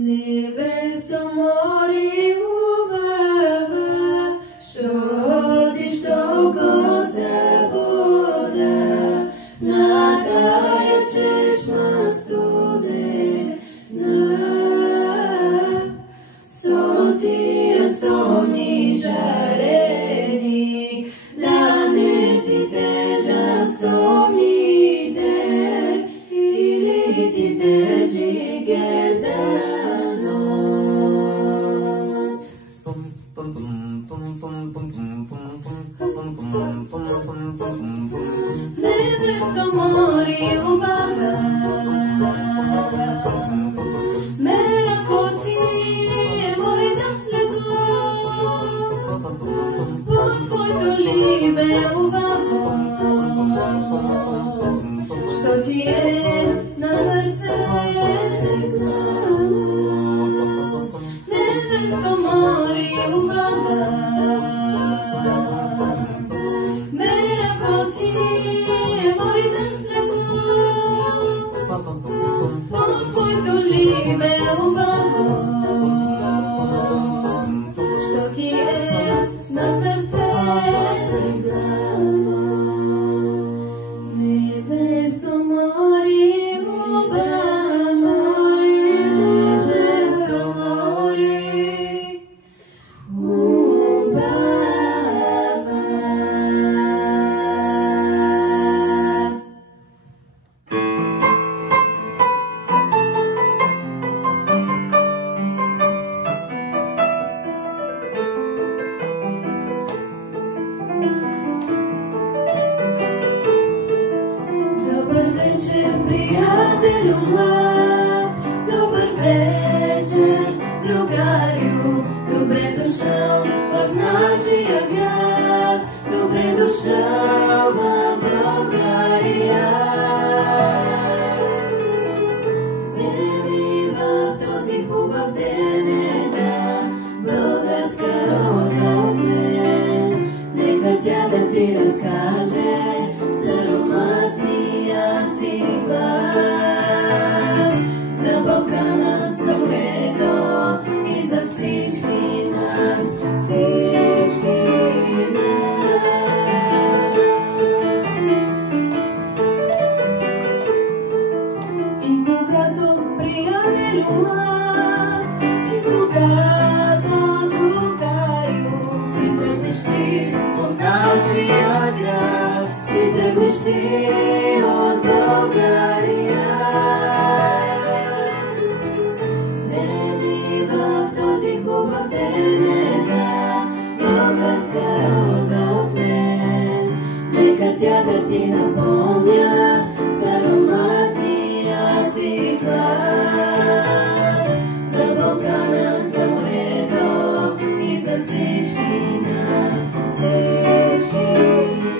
Невесто море убава, що одиш толкова за вода, на тая чешма студена. Со тия стомни жарени, да не ти тежат стомните, или ти тежи герданот. Невесто море убава, ме ръкоти моята леко, под твоето либе убаво, що ти е на сърце знам. Невесто море убава, ме ръкоти моята леко, под твоето либе убаво, що ти е на сърце знам. Невесто море убава, невесто море убава. Добър вечер, приятелю млад, добър вечер, другарю, добре дошъл в нашия град, добре дошъл в България. Вземи в този хубав ден една българска роза от мен, нека тя да ти разкаже за ароматния си глас, за Балкана, за морето и за всички нас, всички нас. И когато, приятелю млад, и когато, другарю, си тръгнеш ти от нашия град, си тръгнеш ти от България. Вземи в този хубав ден една българска роза от мен, нека тя да ти напомня с ароматния си глас, за Балкана, за морето и за всички нас, всички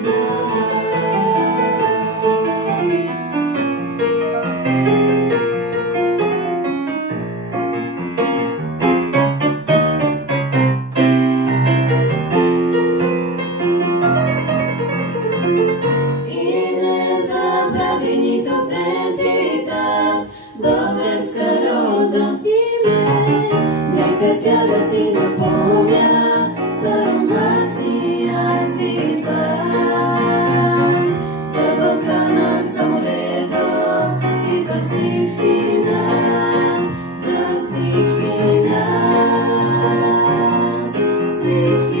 нас. И не забрави нито ден ти таз, българска роза и мен, нека тя да ти напомня с ароматния си глас, за Балкана, за морето и за всички нас, за всички нас, всички